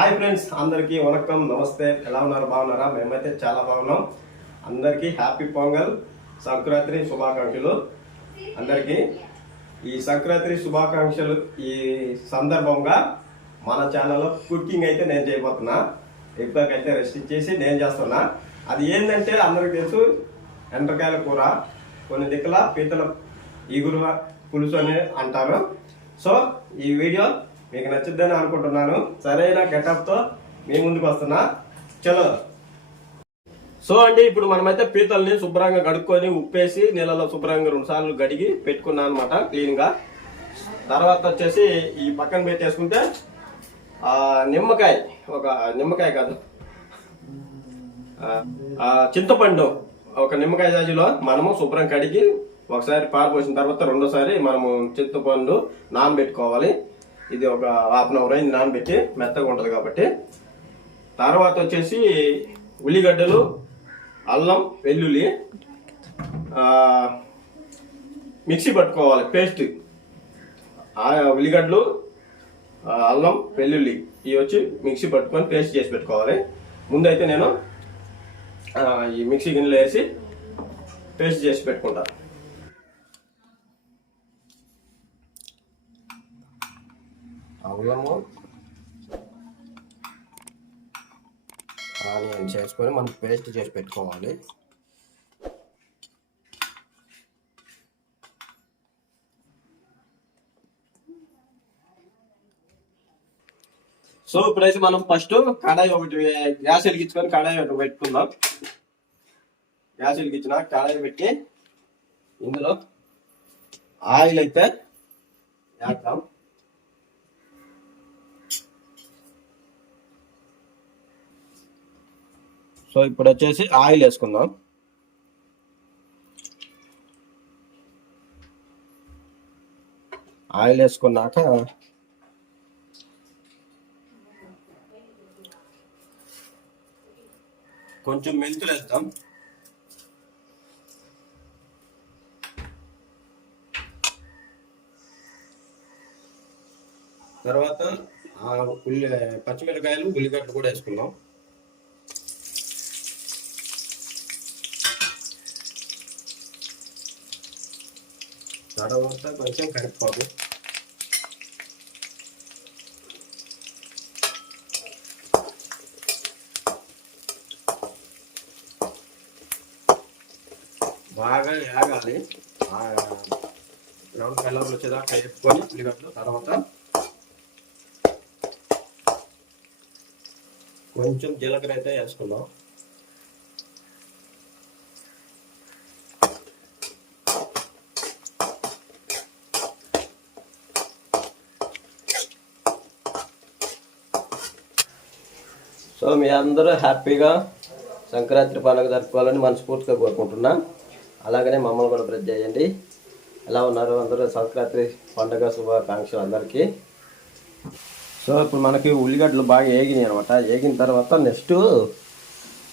Hi friends అందరికీ వనకం నమస్తే. ఎలా ఉన్నారు? బాగున్నారా? మేమైతే చాలా బాగున్నాం. అందరికీ హ్యాపీ పొంగల్ సంక్రాంతి శుభాకాంక్షలు. అందరికీ ఈ సంక్రాంతి శుభాకాంక్షలు ఈ సందర్భంగా మన ఛానల్లో కుకింగ్ అయితే నేను చేయబోతున్నా. అయితే రెస్ట్ ఇచ్చేసి నేను చేస్తున్నా. అది ఏంటంటే అందరికి తెలుసు ఎండ్రకాయల కూర కొన్ని దిక్కుల పీతల ఈగురు పులుసు అని అంటారు. సో ఈ వీడియో మీకు నచ్చుద్దని అనుకుంటున్నాను. సరైన గెటప్తో మీ ముందుకు వస్తున్నా. చలో. సో అండి ఇప్పుడు మనమైతే పీతల్ని శుభ్రంగా కడుక్కొని ఉప్పేసి నీళ్ళలో శుభ్రంగా రెండు సార్లు గడిగి పెట్టుకున్నాను అనమాట క్లీన్గా. తర్వాత వచ్చేసి ఈ పక్కన పెట్టేసుకుంటే నిమ్మకాయ ఒక నిమ్మకాయ కాదు. ఆ, చింతపండు ఒక నిమ్మకాయ జాజీలో మనము శుభ్రం కడిగి ఒకసారి పారిపోసిన తర్వాత రెండోసారి మనము చింతపండు నానబెట్టుకోవాలి. ఇది ఒక హాఫ్ అన్ అవర్ అయింది నానబెట్టి మెత్తగా ఉంటుంది కాబట్టి. తర్వాత వచ్చేసి ఉల్లిగడ్డలు అల్లం వెల్లుల్లి మిక్సీ పట్టుకోవాలి పేస్ట్. ఆ ఉల్లిగడ్డలు అల్లం వెల్లుల్లి ఇవి వచ్చి మిక్సీ పట్టుకొని పేస్ట్ చేసి పెట్టుకోవాలి. ముందైతే నేను ఈ మిక్సీ గిన్నెలో వేసి పేస్ట్ చేసి పెట్టుకుంటాను అల్లము ఆనియన్ చేసుకొని మనం పేస్ట్ చేసి పెట్టుకోవాలి. సో ఇప్పుడైతే మనం ఫస్ట్ కడాయి ఒకటి గ్యాస్ వెలిగించుకొని కడాయి ఒకటి పెట్టుకుందాం. గ్యాస్ వెలిగించిన కడాయి పెట్టి ఇందులో ఆయిల్ అయితే వేద్దాం సో ఇప్పుడు వచ్చేసి ఆయిల్ వేసుకుందాం. ఆయిల్ వేసుకున్నాక కొంచెం మెంతులు వేస్తాం తర్వాత ఉల్లి పచ్చిమిరకాయలు ఉల్లిగడ్డలు కూడా వేసుకుందాం. తర్వాత కొంచెం కరిపాకు బాగా వేగాలి బ్రౌన్ కలర్ వచ్చేదాకా వేసుకొని ఉల్లిగడ్డలు తర్వాత కొంచెం జీలకర్ర అయితే వేసుకుందాం. సో మీ అందరూ హ్యాపీగా సంక్రాంతి పండుగ జరుపుకోవాలని మనస్ఫూర్తిగా కోరుకుంటున్నా. అలాగనే మమ్మల్ని కూడా బ్రష్ చేయండి. ఎలా ఉన్నారు అందరూ? సంక్రాంతి పండుగ శుభాకాంక్షలు అందరికీ. సో ఇప్పుడు మనకి ఉల్లిగడ్డలు బాగా ఏగినాయి అనమాట ఏగిన తర్వాత నెక్స్ట్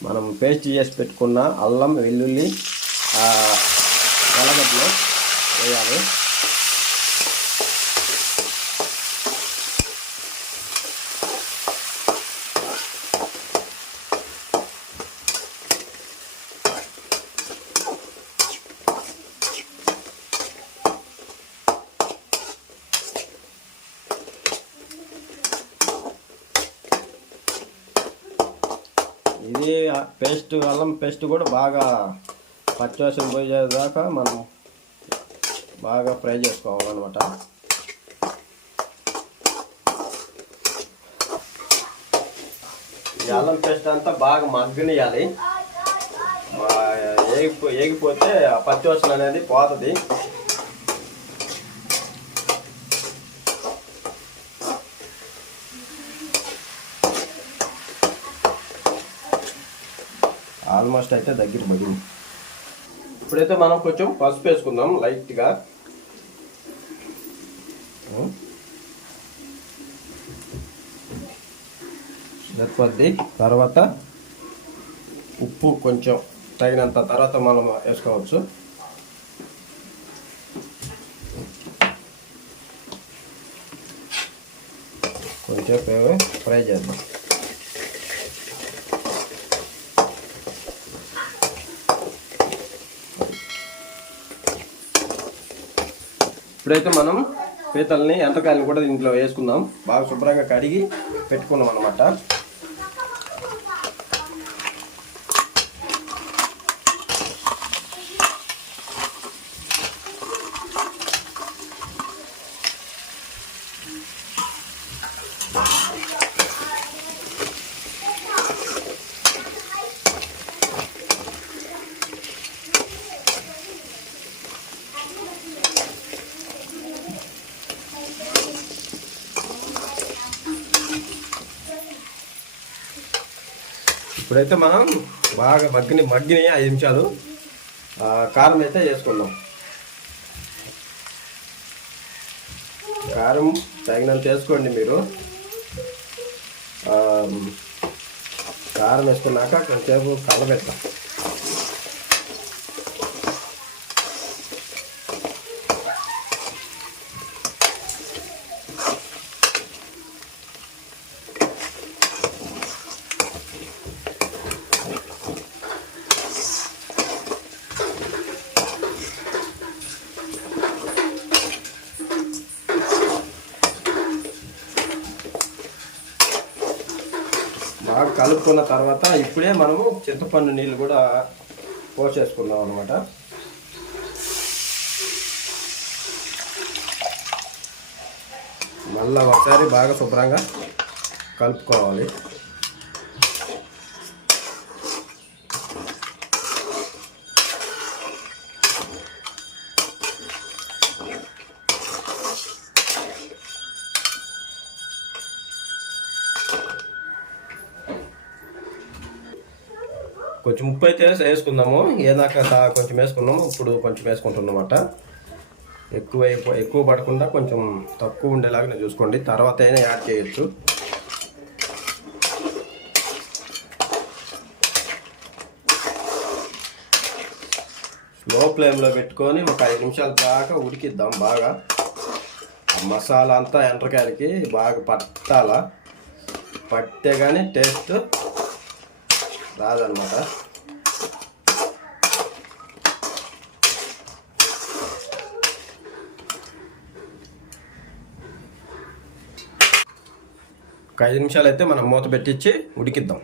మనం పేస్ట్ చేసి పెట్టుకున్న అల్లం వెల్లుల్లి ఆ, వేయాలి ఇది పేస్ట్ అల్లం పేస్ట్ కూడా బాగా పచ్చివాసన పోయేదాకా మనం బాగా ఫ్రై చేసుకోవాలన్నమాట. ఈ అల్లం పేస్ట్ అంతా బాగా మగ్గనియాలి. ఏగిపో ఏగిపోతే ఆ పచ్చివాసన అనేది పోతుంది. ఆల్మోస్ట్ అయితే దగ్గర పడింది ఇప్పుడైతే మనం కొంచెం పసుపు వేసుకుందాం లైట్గా. సరిపోద్ది. తర్వాత ఉప్పు కొంచెం తగినంత తర్వాత మనం వేసుకోవచ్చు. కొంచెం కొంచెం ఫ్రై చేద్దాం. ఇప్పుడైతే మనం పీతల్ని ఎంతకాయలని కూడా దీంట్లో వేసుకుందాం. బాగా శుభ్రంగా కడిగి పెట్టుకున్నాం అనమాట ఇప్పుడైతే మనం బాగా మగ్గిని మగ్గినాయి ఐదు నిమిషాలు కారం అయితే వేసుకుందాం. కారం తగినంత వేసుకోండి మీరు. కారం వేసుకున్నాక కొంచెంసేపు కలబెట్టాం బాగా కలుపుకున్న తర్వాత ఇప్పుడే మనము చింతపండు నీళ్ళు కూడా పోసేసుకుందాం అనమాట మళ్ళా ఒకసారి బాగా శుభ్రంగా కలుపుకోవాలి. కొంచెం ఉప్పు అయితే వేసుకుందాము. ఏదాకా కొంచెం వేసుకున్నాము. ఇప్పుడు కొంచెం వేసుకుంటున్నమాట. ఎక్కువ అయిపో ఎక్కువ పడకుండా కొంచెం తక్కువ ఉండేలాగా చూసుకోండి. తర్వాత అయినా యాడ్ చేయొచ్చు. స్లో ఫ్లేమ్లో పెట్టుకొని ఒక ఐదు నిమిషాల దాకా ఉడికిద్దాం బాగా. మసాలా అంతా ఎండ్రకాయలకి బాగా పట్టాలా? పట్టే కానీ టేస్ట్ రాదనమాట. ఒక ఐదు నిమిషాలు అయితే మనం మూత పెట్టించి ఉడికిద్దాం.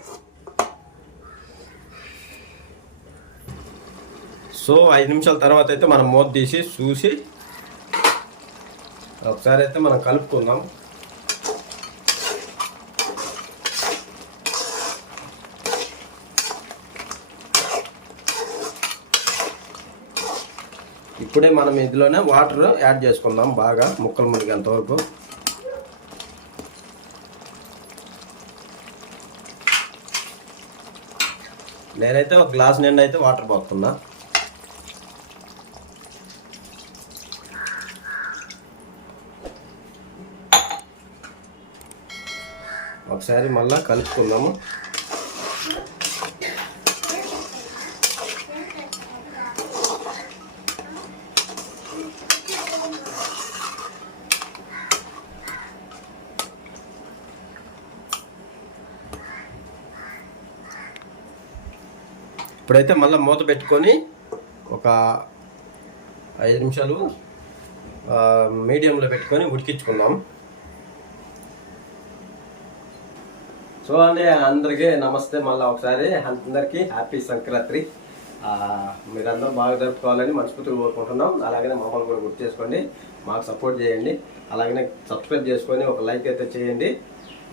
సో ఐదు నిమిషాల తర్వాత అయితే మనం మూత తీసి చూసి ఒకసారి అయితే మనం కలుపుకుందాం. ఇప్పుడే మనం ఇందులోనే వాటర్ యాడ్ చేసుకుందాం బాగా ముక్కలు మునిగేంత వరకు. నేనైతే ఒక గ్లాస్ నిండా అయితే వాటర్ పోతున్నా ఒకసారి మళ్ళీ కలుపుకుందాము. ఇప్పుడైతే మళ్ళీ మూత పెట్టుకొని ఒక ఐదు నిమిషాలు మీడియంలో పెట్టుకొని ఉడికించుకుందాం. సో అండి అందరికీ నమస్తే. మళ్ళీ ఒకసారి అందరికీ హ్యాపీ సంక్రాంతి. మీరందరూ బాగా జరుపుకోవాలని మనస్ఫూర్తిగా కోరుకుంటున్నాం. అలాగనే మమ్మల్ని కూడా గుర్తు చేసుకోండి మాకు సపోర్ట్ చేయండి. అలాగనే సబ్స్క్రైబ్ చేసుకొని ఒక లైక్ అయితే చేయండి.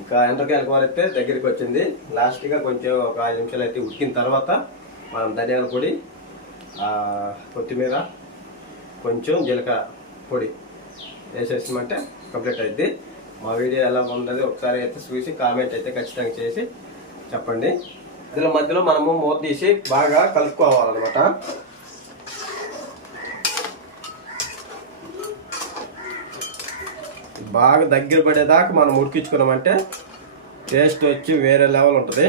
ఇంకా ఎండ్రకాయల కూర అయితే దగ్గరికి వచ్చింది. లాస్ట్గా కొంచెం ఒక ఐదు నిమిషాలు అయితే ఉడికిన తర్వాత మనం ధనియాల పొడి కొత్తిమీర కొంచెం జీలకర్ర పొడి వేసేసామంటే కంప్లీట్ అయింది మా వీడియో ఎలా ఉన్నది ఒకసారి అయితే చూసి కామెంట్ అయితే ఖచ్చితంగా చేసి చెప్పండి. ఇందులో మధ్యలో మనము మూత తీసి బాగా కలుపుకోవాలన్నమాట. బాగా దగ్గర పడేదాకా మనం ఉడికించుకున్నామంటే టేస్ట్ వచ్చి వేరే లెవెల్ ఉంటుంది.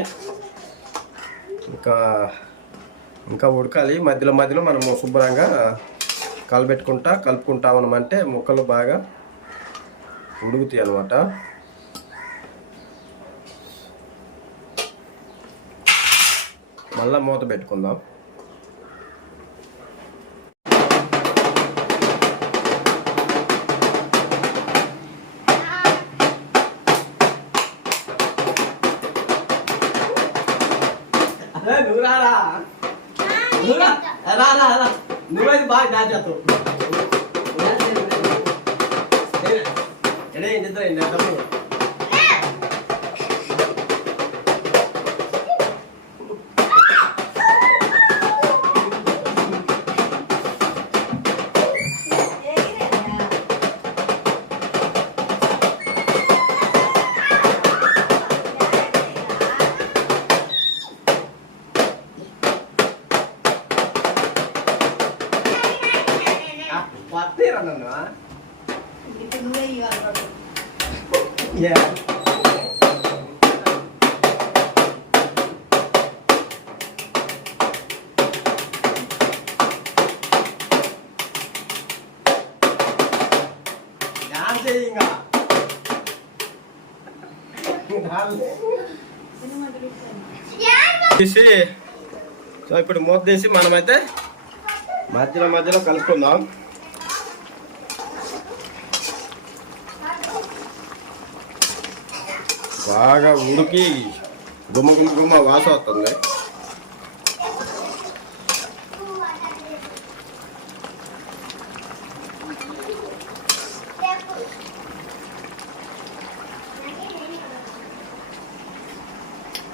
ఇంకా ఇంకా ఉడకాలి. మధ్యలో మధ్యలో మనము శుభ్రంగా కలబెట్టుకుంటా కలుపుకుంటామనమంటే ముక్కలు బాగా ఉడుగుతాయి అనమాట మళ్ళా మూత పెట్టుకుందాం. నువ్వు రారా? નુરા હલા હલા હલા નુરા બહાર ના જતો એને એને તો એને నన్ను ఇంకా తీసి. సో ఇప్పుడు మూత తీసి మనమైతే మధ్యలో మధ్యలో కలుపుకుందాం. బాగా ఉడికి గుమ్మ గుమ్మ గుమ్మ వాస వస్తుంది.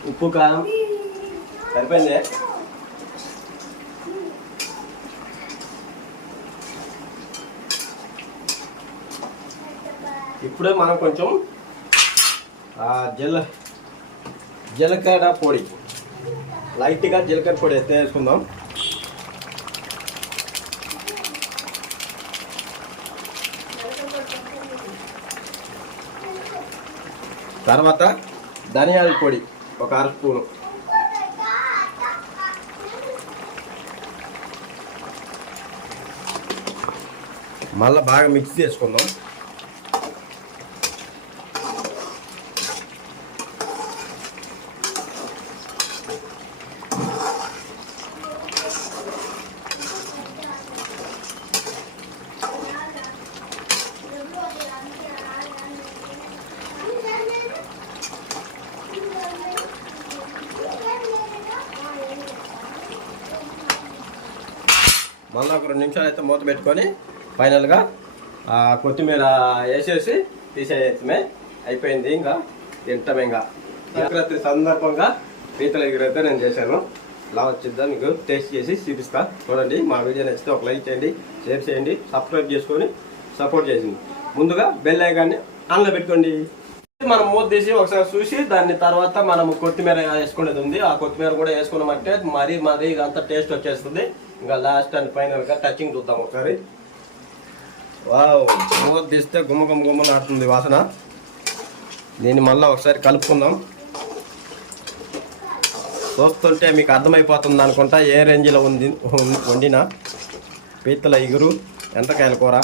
ఉప్పు కారం. సరిపోయింది? ఇప్పుడే మనం కొంచెం జీల జీలకర్ర పొడి. లైట్గా జీలకర్ర పొడి అయితే వేసుకుందాం. తర్వాత ధనియాల పొడి ఒక అర స్పూను. మళ్ళీ బాగా మిక్స్ చేసుకుందాం మళ్ళీ ఒక రెండు నిమిషాలు అయితే మూత పెట్టుకొని ఫైనల్గా ఆ, కొత్తిమీర వేసేసి తీసేయమే అయిపోయింది. ఇంకా తింటాం ఇంకా. సంక్రాంతి సందర్భంగా పీతల ఎగురైతే నేను చేశాను. ఇలా వచ్చిద్దా మీకు టేస్ట్ చేసి చూపిస్తా. చూడండి మా వీడియో నచ్చితే ఒక లైక్ చేయండి షేర్ చేయండి సబ్స్క్రైబ్ చేసుకొని సపోర్ట్ చేసింది ముందుగా బెల్ ఐకాన్ని ఆన్లో పెట్టుకోండి. మనం మూత తీసి ఒకసారి చూసి దాన్ని తర్వాత మనం కొత్తిమీర వేసుకునేది ఉంది. ఆ కొత్తిమీర కూడా వేసుకున్నామంటే మరీ మరీ అంత టేస్ట్ వచ్చేస్తుంది. ఇంకా లాస్ట్ అండ్ ఫైనల్గా టచింగ్ చూద్దాం ఒకసారి. వావ్ మూత తీస్తే గుమ్మ గుమ్మ గుమ్మ నాడుతుంది వాసన. దీన్ని మళ్ళీ ఒకసారి కలుపుకుందాం. చూస్తుంటే మీకు అర్థమైపోతుంది అనుకుంటా ఏ రేంజ్లో ఉంది వండిన. పీతల ఇగురు ఎంతకాయల కూర?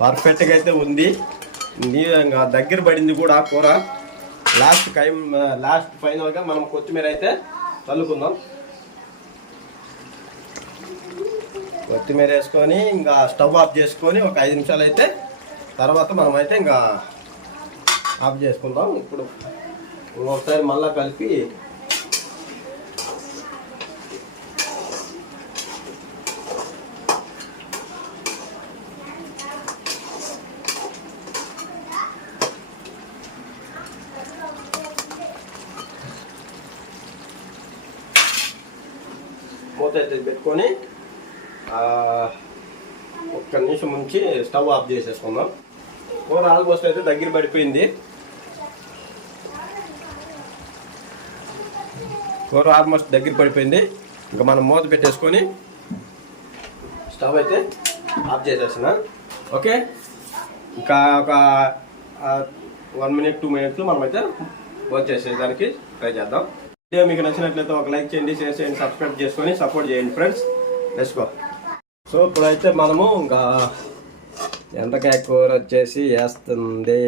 పర్ఫెక్ట్గా అయితే ఉంది. ఇంకా దగ్గర పడింది కూడా కూర. లాస్ట్ టైం లాస్ట్ ఫైనల్గా మనం కొత్తిమీర అయితే చల్లుకుందాం. కొత్తిమీర వేసుకొని ఇంకా స్టవ్ ఆఫ్ చేసుకొని ఒక ఐదు నిమిషాలు అయితే తర్వాత మనం అయితే ఇంకా ఆఫ్ చేసుకుందాం. ఇప్పుడు ఒకసారి మళ్ళీ కలిపి మూత అయితే పెట్టుకొని ఆ, ఒక్క నిమిషం ఉంచి స్టవ్ ఆఫ్ చేసేసుకుందాం. కూర ఆల్మోస్ట్ అయితే దగ్గర పడిపోయింది. కూర ఆల్మోస్ట్ దగ్గర పడిపోయింది. ఇంకా మనం మూత పెట్టేసుకొని స్టవ్ అయితే ఆఫ్ చేసేసిన ఓకే? ఇంకా ఒక వన్ మినిట్ టూ మినిట్స్ మనమైతే వర్క్ చేసేదానికి ట్రై చేద్దాం. వీడియో మీకు నచ్చినట్లయితే ఒక లైక్ చేయండి షేర్ చేయండి సబ్స్క్రైబ్ చేసుకొని సపోర్ట్ చేయండి ఫ్రెండ్స్ తెలుసుకో సో ఇప్పుడైతే మనము ఇంకా ఎండకాయ కూర వచ్చేసి వేస్తుంది.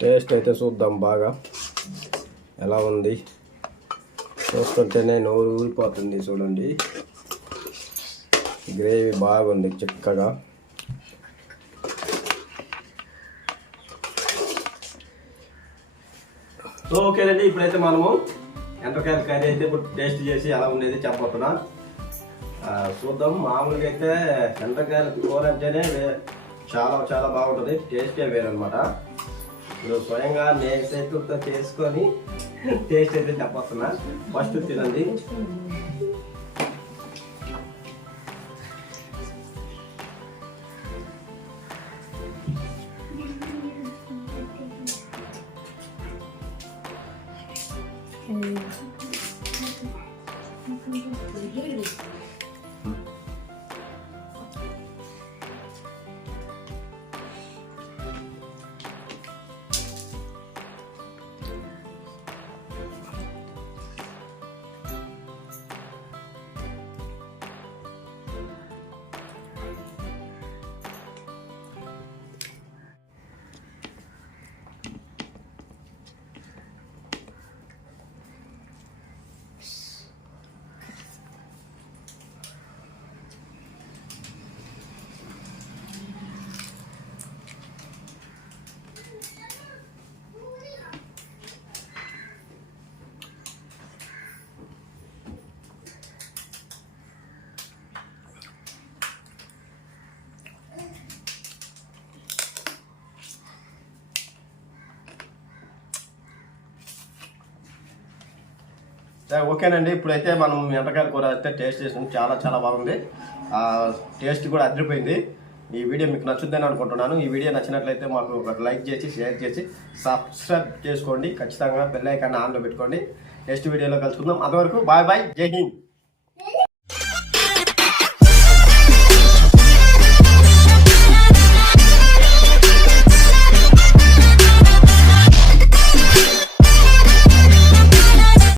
టేస్ట్ అయితే చూద్దాం బాగా. ఎలా ఉంది? చూస్తుంటేనే నోరు ఊరిపోతుంది చూడండి. గ్రేవీ బాగుంది చిక్కగా. సో ఓకేనండి ఇప్పుడైతే మనము ఎండ్రకాయల కర్రీ అయితే ఇప్పుడు టేస్ట్ చేసి ఎలా ఉండేది చెప్పబోతున్నా. చూద్దాం. మామూలుగా అయితే ఎండ్రకాయల కూర అంటేనే చాలా చాలా బాగుంటుంది. టేస్టే వేరనమాట ఇప్పుడు స్వయంగా నేను చేతులతో చేసుకొని టేస్ట్ అయితే చెప్పొస్తున్నా. ఫస్ట్ తినండి. సరే, ఓకేనండి. ఇప్పుడైతే మనం ఎండకాయల కూర అయితే టేస్ట్ చేసినాం. చాలా చాలా బాగుంది. టేస్ట్ కూడా అదిరిపోయింది. ఈ వీడియో మీకు నచ్చుద్దని అనుకుంటున్నాను. ఈ వీడియో నచ్చినట్లయితే మాకు ఒక లైక్ చేసి షేర్ చేసి సబ్స్క్రైబ్ చేసుకోండి. ఖచ్చితంగా బెల్ ఐకాన్ ఆన్లో పెట్టుకోండి. నెక్స్ట్ వీడియోలో కలుసుకుందాం. అంతవరకు బాయ్ బాయ్. జై హింద్.